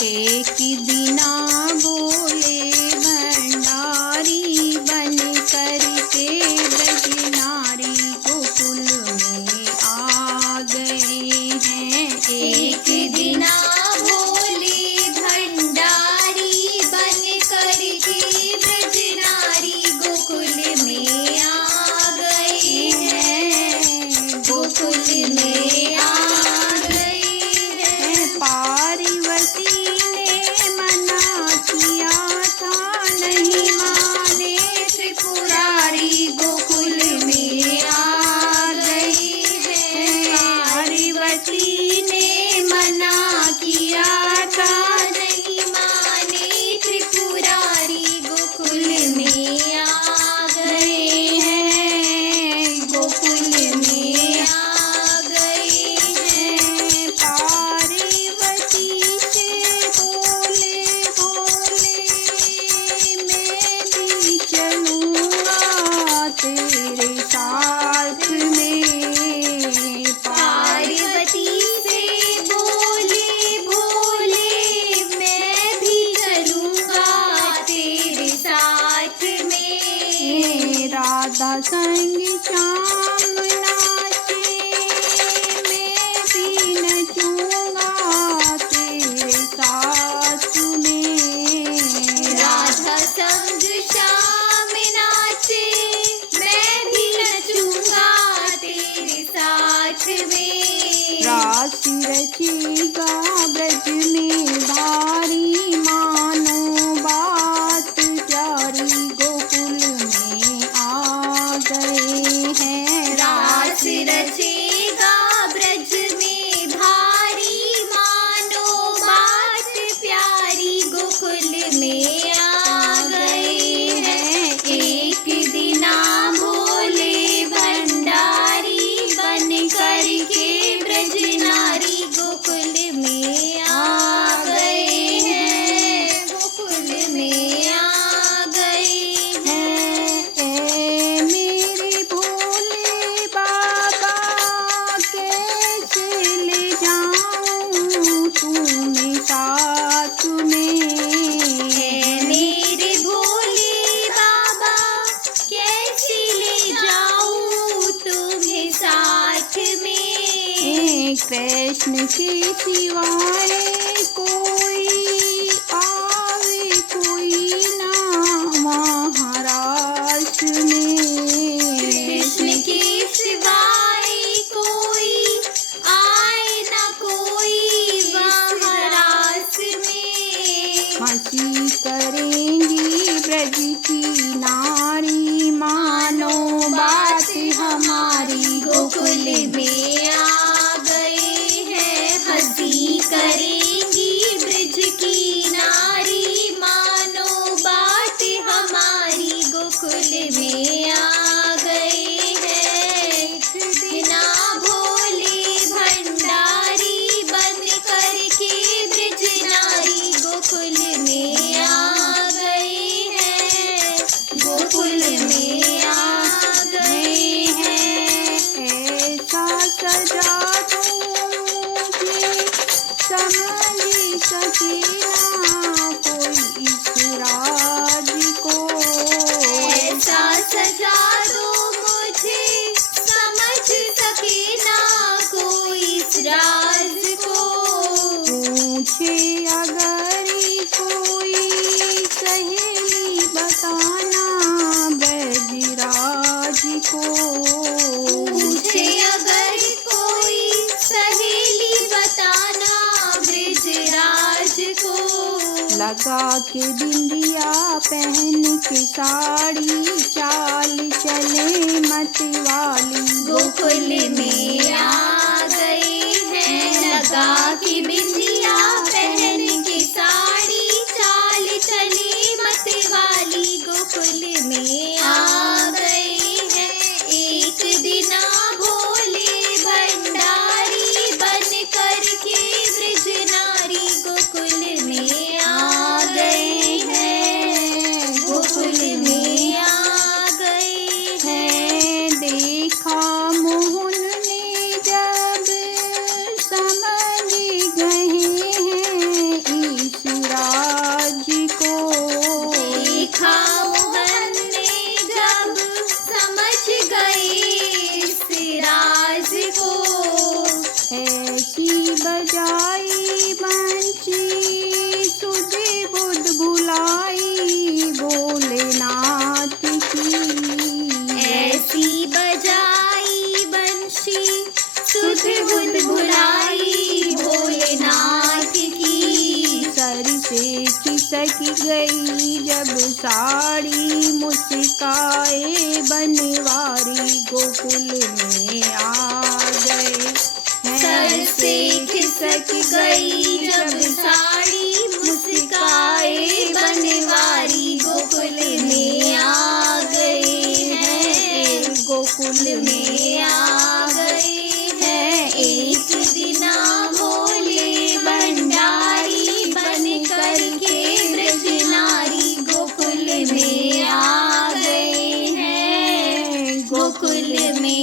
एक दिना बोले भंडारी बन करके ब्रज नारी गोकुल में आ गए हैं। एक दिना भोले भंडारी बन करके ब्रज नारी गोकुल में आ गए हैं, गोकुल में आ गए हैं। पार्वती ने मना किया था नहीं माने त्रिपुरारी गोकुल में आ गई है। पार्वती ने मना किया था नहीं माने त्रिपुरारी गोकुल में आ गए हैं, गोकुल में आ गए हैं। पार्वती से बोले बोले मैं भी चलूँगा तेरे साथ में। पार्वती से बोले भोले मैं भी चलूँगा तेरे साथ में। राधा संग श्याम नाचे मैं भी नचूँगा तेरे साथ में। राधा संग श्याम नाचे मैं भी नचूँगा तेरे साथ में। रास रचेगा ब्रज में भारी मानो बात प्यारी गोकुल में आ गए हैं। रास रचेगा ब्रज में भारी मानो बात प्यारी गोकुल में आ गए हैं। एक दिना भोले भंडारी बन करके ब्रज नारी गोकुल में आ गए हैं, गोकुल में आ गए हैं। ए मेरे भोले बाबा कैसे ले जाऊं तुम्हें साथ में। मेरे भोले बाबा कैसे ले जाऊं तुम्हें साथ में। कृष्ण के सिवाय कोई आवे कोई ना महाराष्ट्र में। कृष्ण के सिवाय कोई आए ना कोई महाराष्ट्र में। हंसी करेंगी ब्रज की नारी मानो बात हमारी गोकुल में आ गए हैं। हंसी करेंगी ब्रज की नारी मानो बात हमारी गोकुल में आ गए हैं। बिना भोले भंडारी बन करके ब्रज नारी गोकुल में आ गए हैं, गोकुल में आ गए हैं। ऐसा सजा दूंगी समझ सके ना कोई इस राज को। ऐसा सजा दो मुझे समझ सके ना कोई इस राज को। पूछे अगर कोई सहेली बताना ब्रजराज को। पूछे अगर कोई सहेली बताना ब्रजराज को। लगा के बिंदिया पहन के साड़ी चाल चले मतवाली गोकुल में आ गए हैं। लगा के बिंदिया पहन के साड़ी चाल चली मतवाली गोकुल में आ गए हैं। एक दिना भोले भंडारी बन करके ब्रज नारी गोकुल में आ गए हैं, गोकुल में आ गए हैं। देखा मोहन ने जब सम धुन भुलाई भोलेनाथ की। सर से खिसक गई जब साड़ी, मुस्काए बनवारी गोकुल में आ गए सर से खिसक गई जब साड़ी, मुस्काए बनवारी गोकुल में आ गए हैं, गोकुल में आ गए हैं। एक दिना भोले भंडारी बन करके ब्रज नारी गोकुल में आ गए हैं, गोकुल में